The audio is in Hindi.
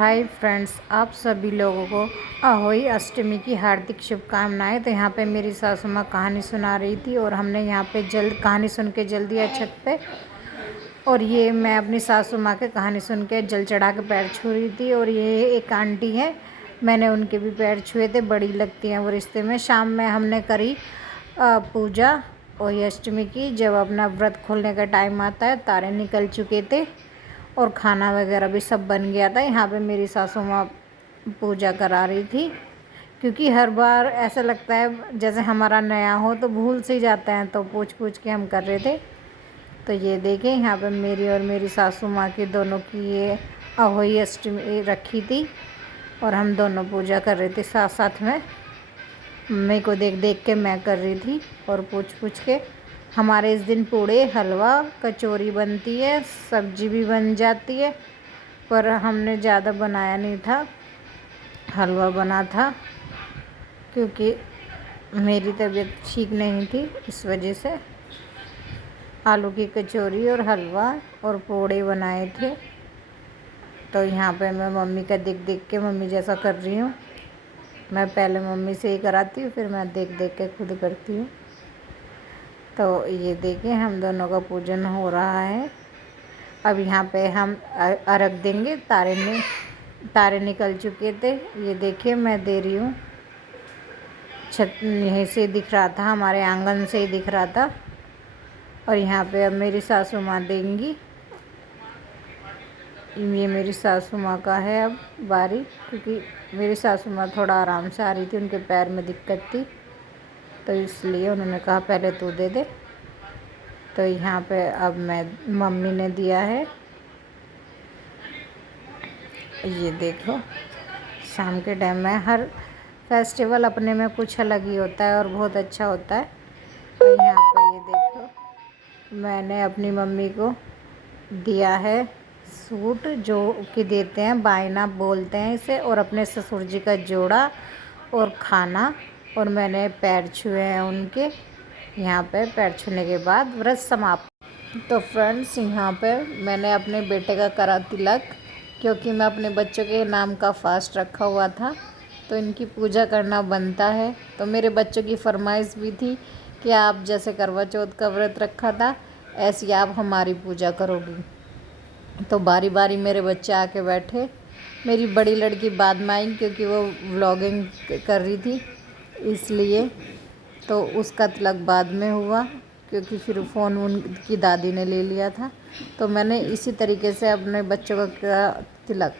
हाय फ्रेंड्स, आप सभी लोगों को अहोई अष्टमी की हार्दिक शुभकामनाएं। तो यहाँ पे मेरी सासू माँ कहानी सुना रही थी और हमने यहाँ पे जल्द कहानी सुन के जल दिया छत पे। और ये मैं अपनी सासू माँ के कहानी सुन के जल चढ़ा के पैर छू रही थी। और ये एक आंटी है, मैंने उनके भी पैर छुए थे, बड़ी लगती हैं वो रिश्ते में। शाम में हमने करी पूजा अहोई अष्टमी की। जब अपना व्रत खोलने का टाइम आता है, तारे निकल चुके थे और खाना वगैरह भी सब बन गया था। यहाँ पे मेरी सासू माँ पूजा करा रही थी, क्योंकि हर बार ऐसा लगता है जैसे हमारा नया हो तो भूल से ही जाते हैं, तो पूछ पूछ के हम कर रहे थे। तो ये देखें, यहाँ पे मेरी और मेरी सासू माँ की दोनों की ये अहोई अष्टमी रखी थी और हम दोनों पूजा कर रहे थे साथ साथ में। मम्मी को देख देख के मैं कर रही थी और पूछ पूछ के। हमारे इस दिन पूड़े, हलवा, कचौरी बनती है, सब्जी भी बन जाती है, पर हमने ज़्यादा बनाया नहीं था। हलवा बना था क्योंकि मेरी तबीयत ठीक नहीं थी, इस वजह से आलू की कचौरी और हलवा और पूड़े बनाए थे। तो यहाँ पे मैं मम्मी का देख देख के मम्मी जैसा कर रही हूँ। मैं पहले मम्मी से ही कराती हूँ, फिर मैं देख देख के खुद करती हूँ। तो ये देखिए, हम दोनों का पूजन हो रहा है। अब यहाँ पे हम अर्घ देंगे। तारे निकल चुके थे, ये देखिए मैं दे रही हूँ। छत यहीं से दिख रहा था, हमारे आंगन से ही दिख रहा था। और यहाँ पे अब मेरी सासू माँ देंगी। ये मेरी सासू माँ का है अब बारी, क्योंकि मेरी सासू माँ थोड़ा आराम से आ रही थी, उनके पैर में दिक्कत थी, तो इसलिए उन्होंने कहा पहले तू दे दे। तो यहाँ पे अब मम्मी ने दिया है। ये देखो, शाम के टाइम में हर फेस्टिवल अपने में कुछ अलग ही होता है और बहुत अच्छा होता है। तो यहाँ पे ये देखो, मैंने अपनी मम्मी को दिया है सूट, जो कि देते हैं बायना बोलते हैं इसे, और अपने ससुर जी का जोड़ा और खाना। और मैंने पैर छुए हैं उनके। यहाँ पे पैर छूने के बाद व्रत समाप्त। तो फ्रेंड्स, यहाँ पे मैंने अपने बेटे का करा तिलक, क्योंकि मैं अपने बच्चों के नाम का फास्ट रखा हुआ था, तो इनकी पूजा करना बनता है। तो मेरे बच्चों की फरमाइश भी थी कि आप जैसे करवा चौथ का व्रत रखा था, ऐसी आप हमारी पूजा करोगी। तो बारी बारी मेरे बच्चे आके बैठे। मेरी बड़ी लड़की बाद में आई, क्योंकि वो व्लॉगिंग कर रही थी, इसलिए तो उसका तिलक बाद में हुआ, क्योंकि फिर फ़ोन उनकी दादी ने ले लिया था। तो मैंने इसी तरीके से अपने बच्चों का तिलक